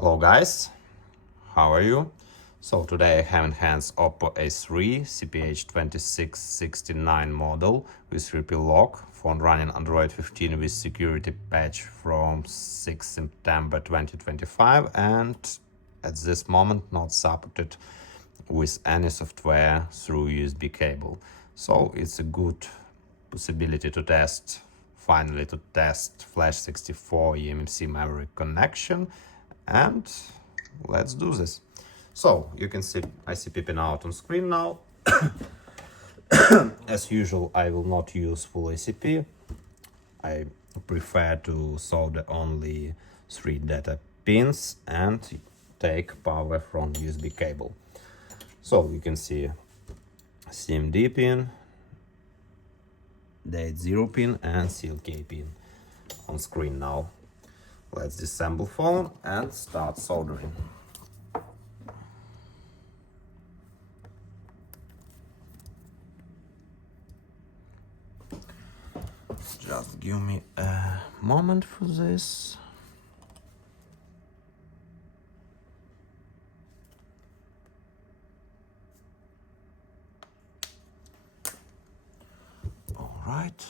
Hello guys, how are you? So today I have in hands OPPO A3 CPH2669 model with repeal lock, phone running Android 15 with security patch from 6 September 2025 and at this moment not supported with any software through USB cable. So it's a good possibility to test, finally to test FLASH64 EMMC memory connection, and let's do this. So you can see ICP pin out on screen now. As usual, I will not use full ICP. I prefer to solder only 3 data pins and take power from USB cable. So you can see CMD pin, date 0 pin and CLK pin on screen now. Let's disassemble phone and start soldering. Just give me a moment for this. All right.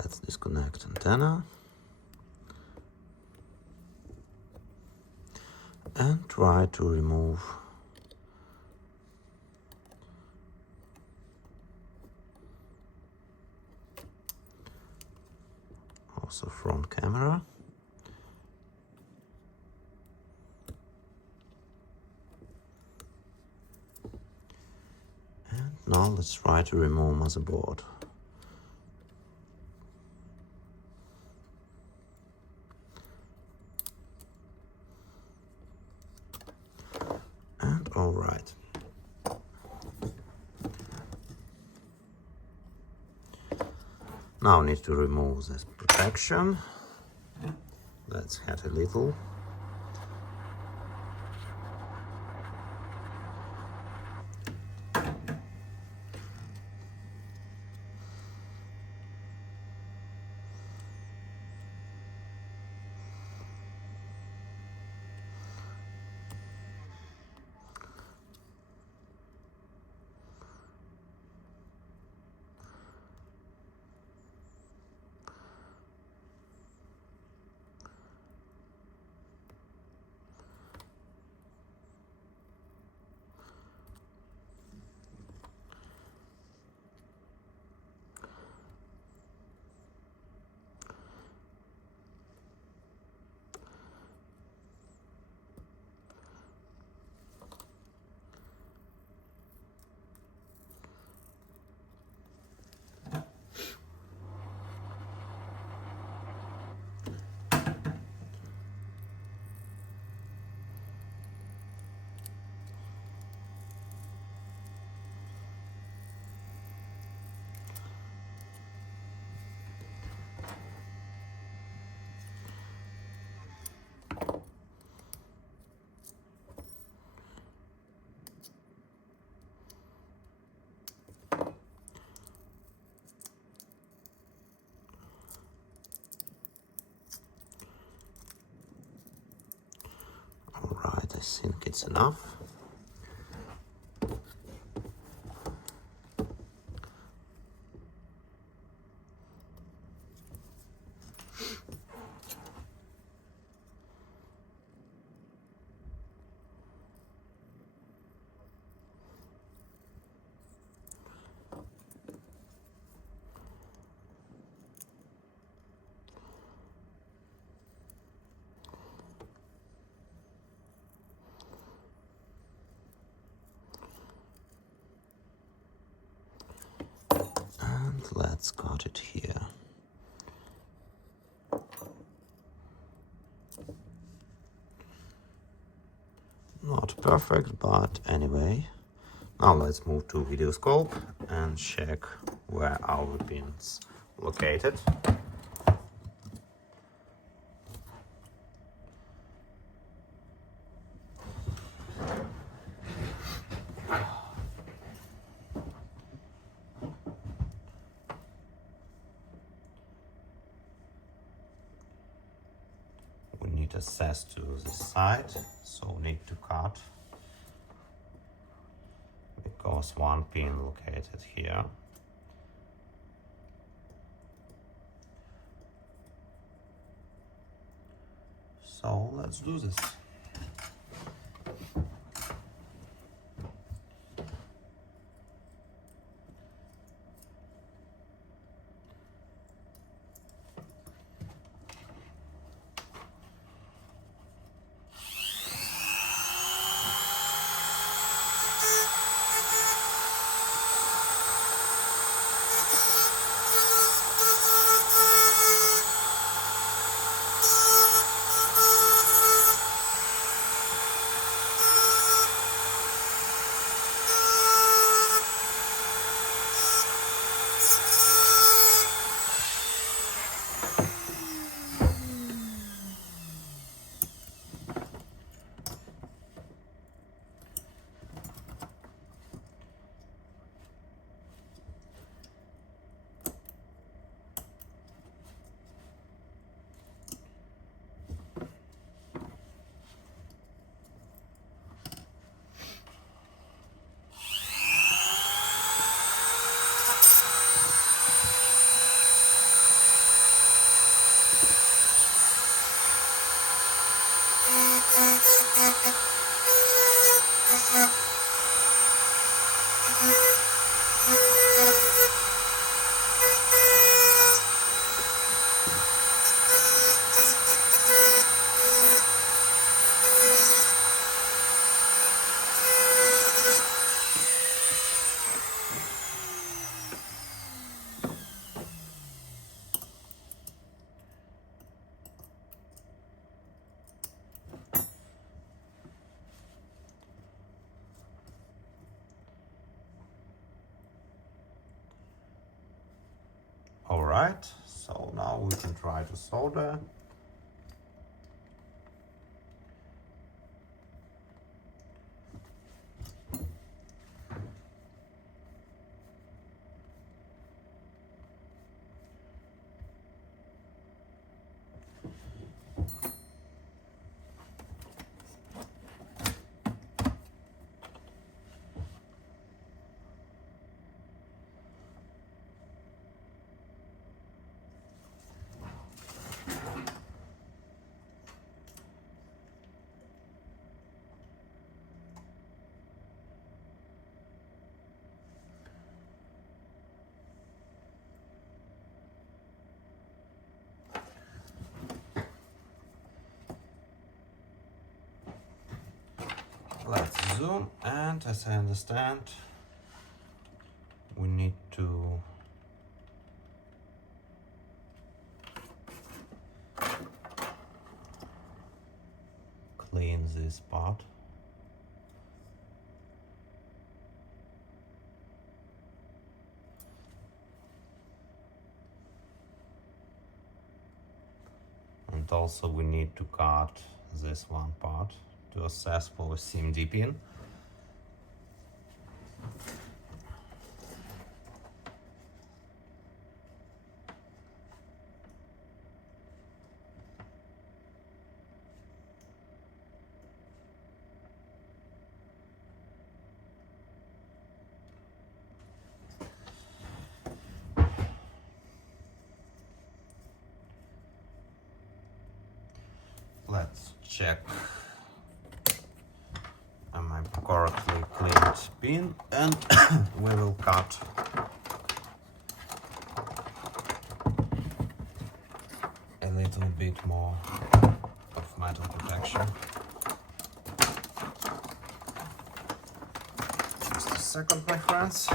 Let's disconnect antenna and try to remove also front camera. And now let's try to remove motherboard. And all right. Now need to remove this protection. Let's add a little. I think it's enough. let's cut it here. Not perfect, but anyway. Now let's move to video scope and check where our pins located. We need access to this side, so we need to cut, because one pin located here. So let's do this. Alright, so now we can try to solder. Let's zoom, and as I understand, we need to clean this part. And also we need to cut this one part to assess for CMD pin. Let's check am I correctly cleaned pin, and we will cut a little bit more of metal protection. Just a second, my friends.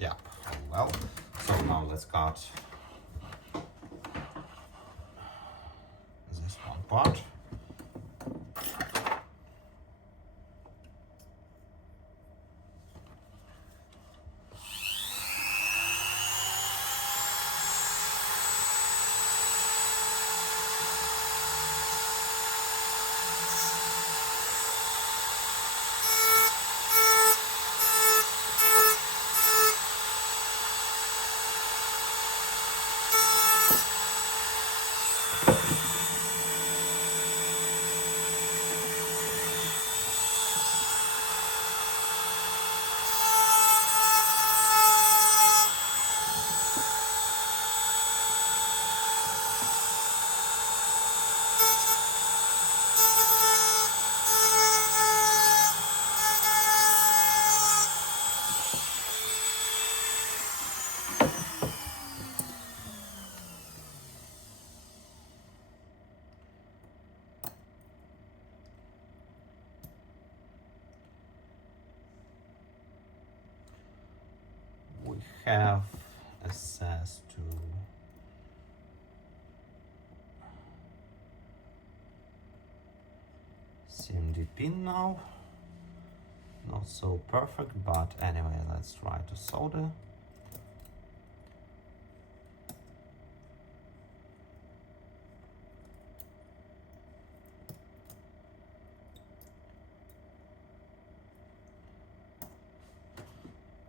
Yeah, well, so now let's cut this one part. We have access to CMD pin now. Not so perfect, but anyway, let's try to solder.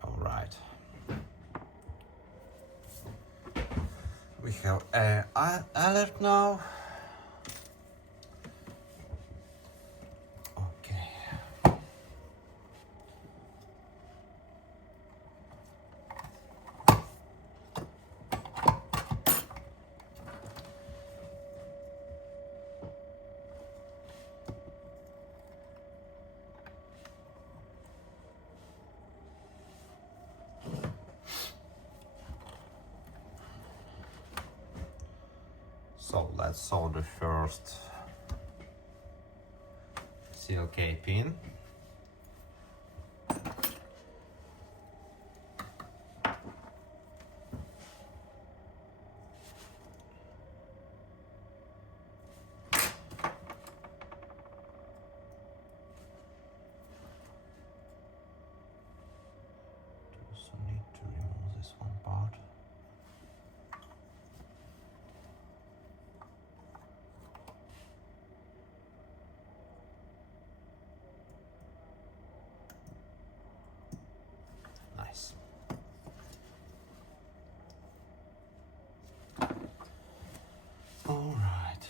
All right. We have an alert now. Okay. So let's solder first CLK pin. Also need to remove this one part. Nice. All right.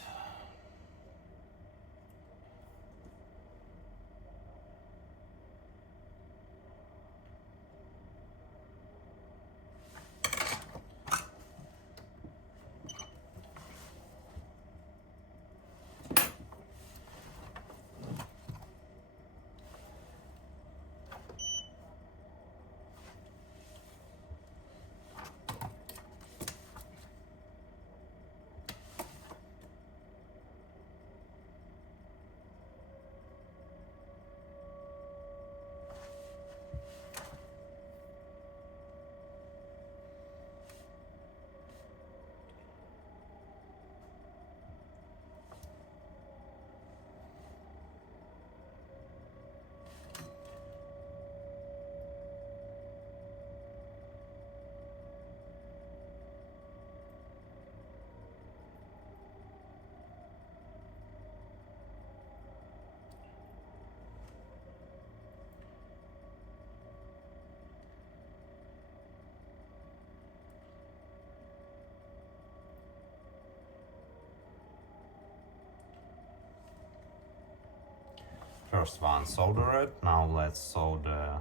First one soldered. Now let's solder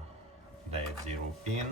the 0 pin.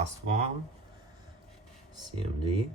last one, CMD.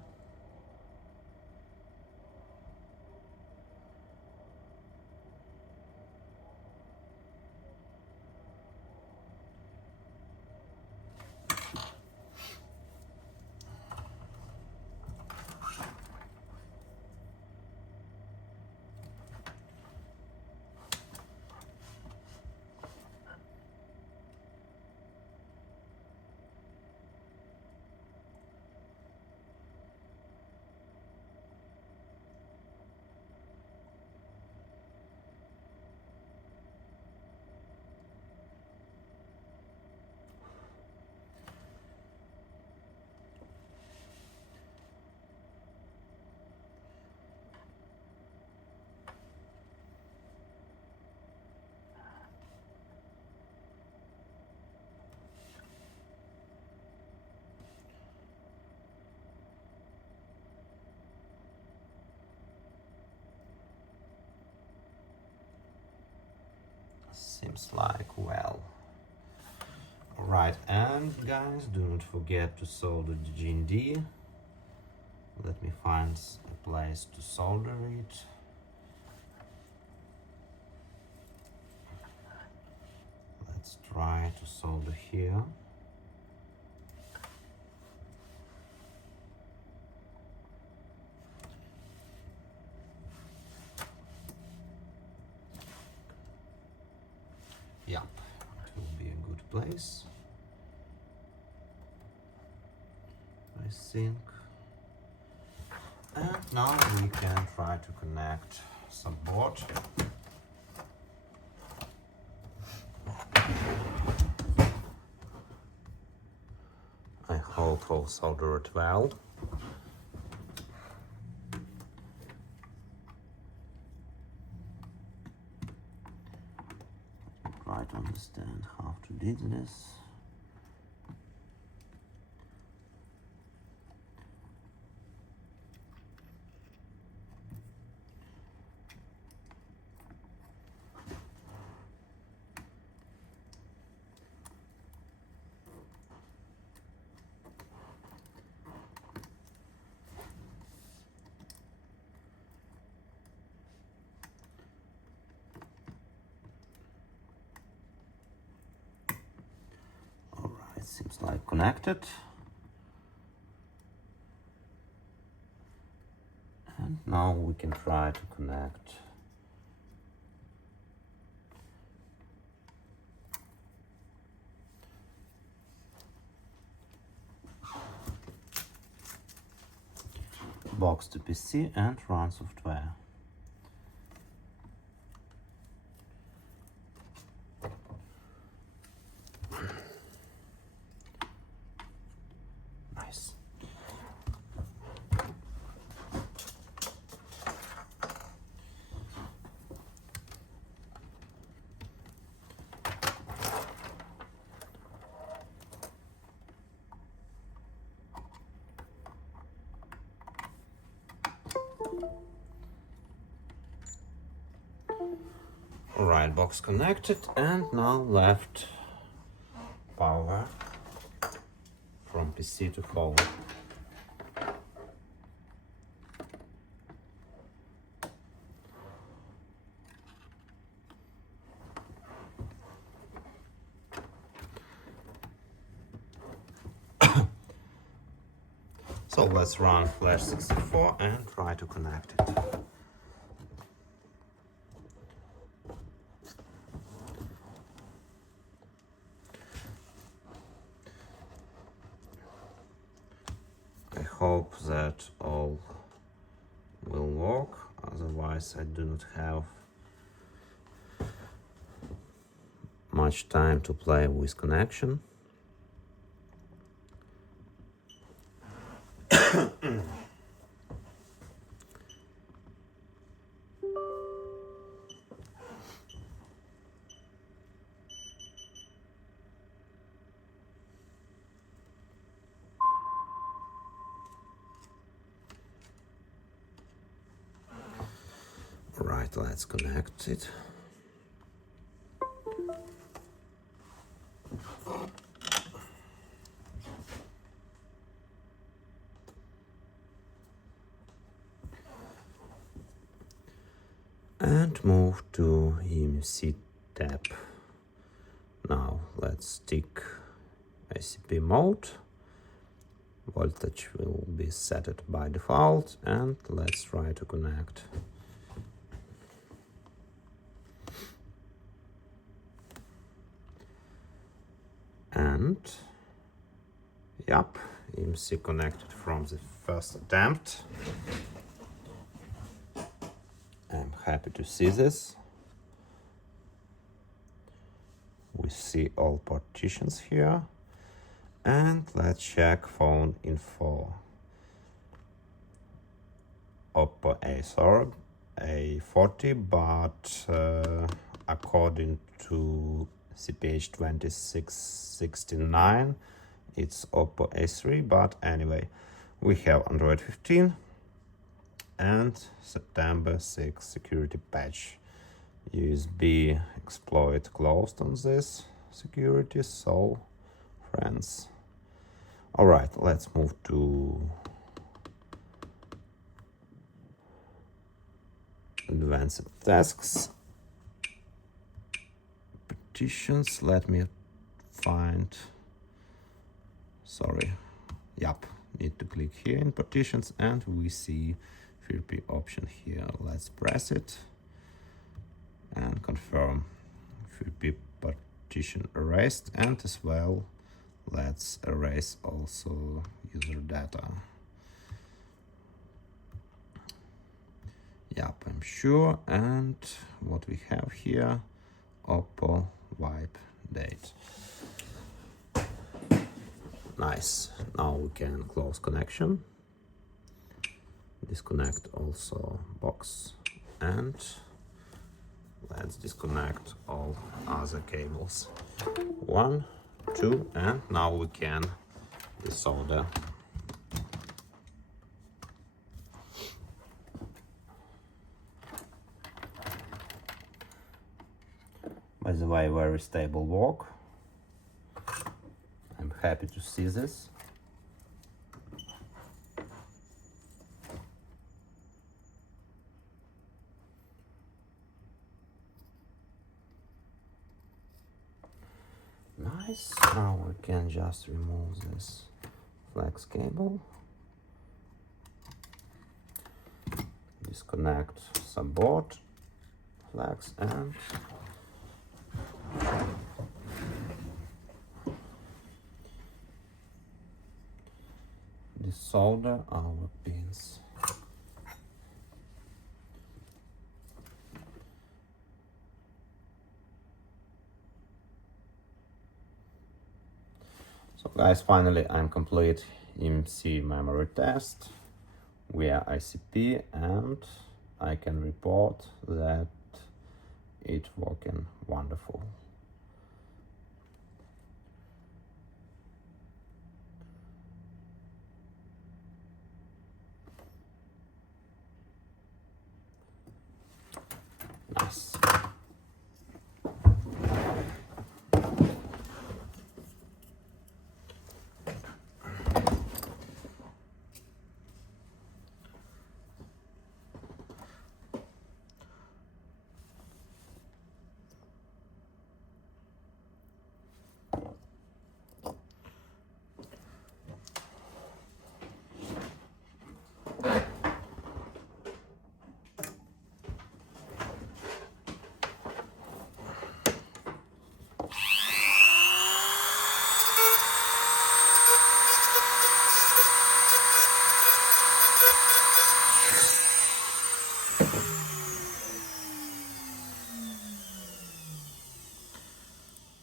Seems like well. Alright, and guys, do not forget to solder the GND. Let me find a place to solder it. Let's try to solder here. Yeah, it will be a good place, I think. And now we can try to connect some board. I hope I'll solder it well. Try to understand how to do this. Seems like connected. And now we can try to connect box to PC and run software. Nice. Alright, box connected, and now left power from PC to forward. So let's run FLASH64 and try to connect it. I hope that all will work, otherwise I do not have much time to play with connection. Right, let's connect it. and move to EMMC tab. Now let's tick ICP mode. Voltage will be set by default, and let's try to connect. And yep, EMMC connected from the first attempt. I'm happy to see this. We see all partitions here. And let's check phone info. OPPO A40, but according to CPH2669, it's OPPO A3, but anyway, we have Android 15 and September 6 security patch. USB exploit closed on this security, so friends. All right, let's move to advanced tasks. Partitions, let me find, sorry, yep, need to click here in partitions, and we see FLP option here. Let's press it and confirm FLP partition erased, and as well let's erase also user data. Yep, I'm sure. And what we have here, OPPO wipe date. Nice. Now we can close connection, disconnect also box, and let's disconnect all other cables. 1, 2, and now we can desolder. By the way, very stable work. I'm happy to see this. Nice. Now we can just remove this flex cable, disconnect subboard flex, and desolder our pins. So guys, finally I'm complete EMMC memory test via ICP, and I can report that it's working wonderful. Nice.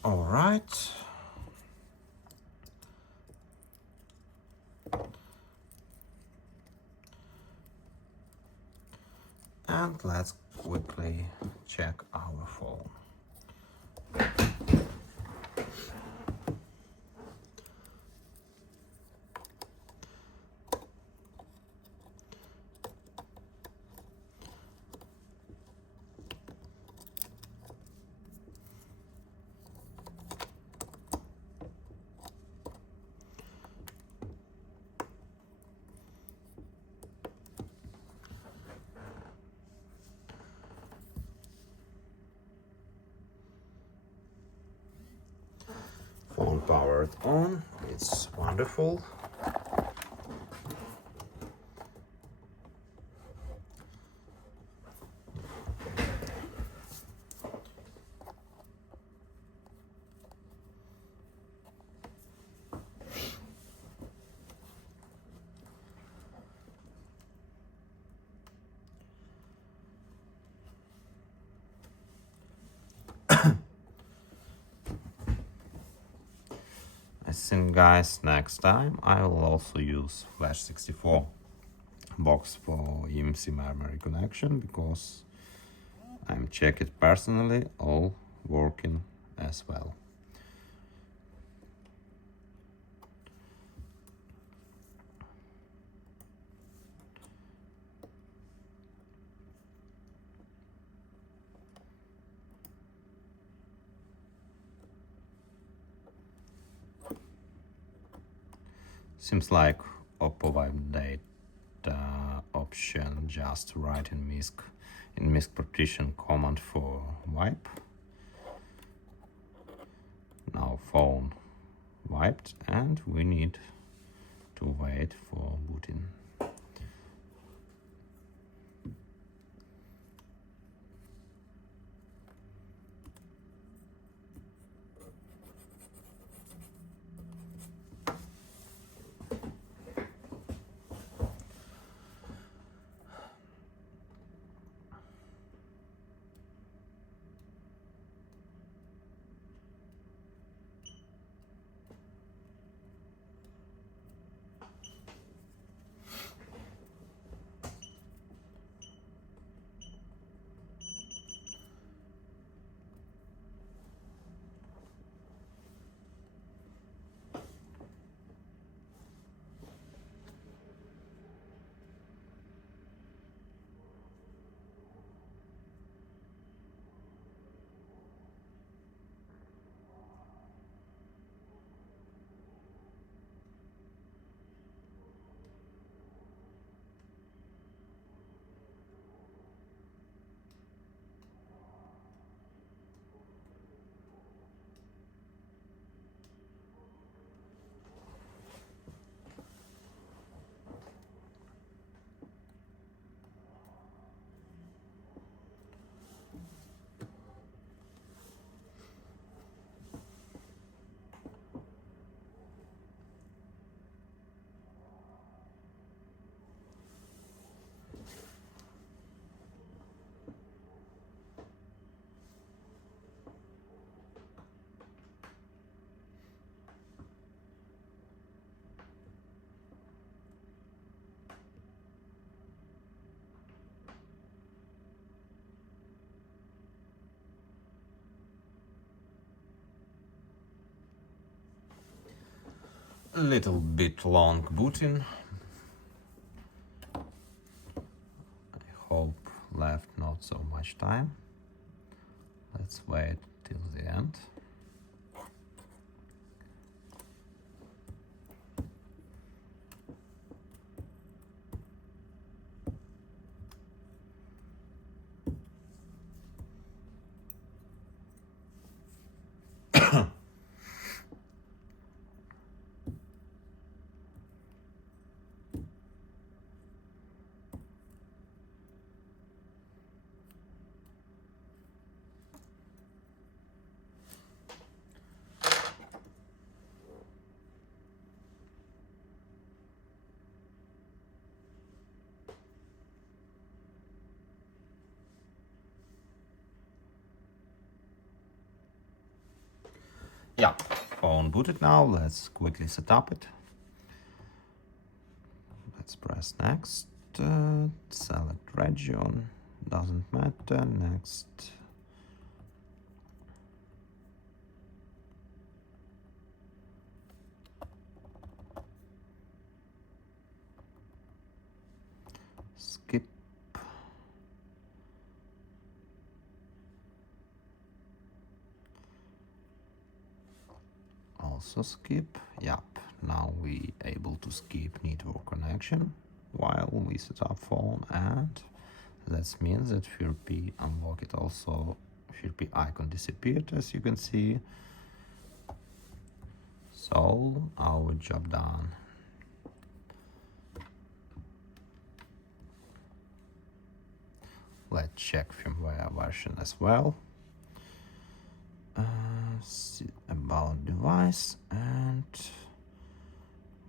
All right. And let's quickly check our phone. powered on. It's wonderful. I think, guys, next time I will also use FLASH64 Box for EMMC memory connection, because I'm checked it personally, all working as well. Seems like OPPO AVAIble data option just write in MISC partition command for wipe. Now phone wiped, and we need to wait for booting. A little bit long booting. I hope left not so much time. Let's wait till the end. Yeah, phone booted now. Let's quickly set up it. Let's press next. Select region. Doesn't matter. Next. Skip. Also skip. Yep, now we able to skip network connection while we set up phone, and that means that FIRP unlocked. Also FIRP icon disappeared, as you can see. So our job done. Let's check firmware version as well. See about device, and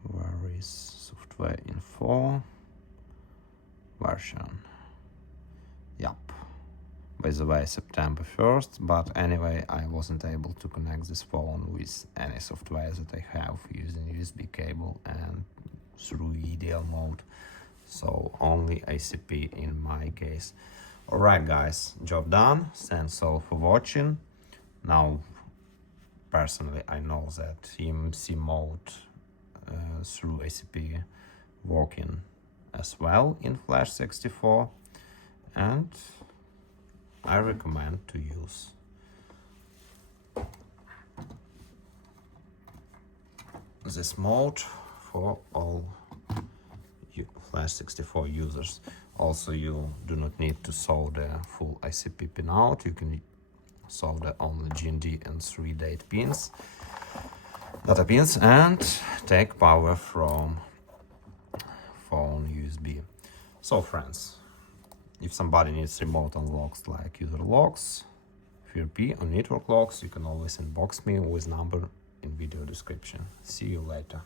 where is software info version? Yup. By the way, September 1st, but anyway, I wasn't able to connect this phone with any software that I have using USB cable and through EDL mode, so only ICP in my case. Alright guys, job done. Thanks all for watching. Now, personally, I know that EMMC mode through ICP working as well in FLASH64, and I recommend to use this mode for all FLASH64 users. Also, you do not need to solder full ICP pin out. You can solder only GND and 3 data pins, and take power from phone USB. So friends, if somebody needs remote unlocks like user locks, FRP or network locks, you can always inbox me with number in video description. See you later.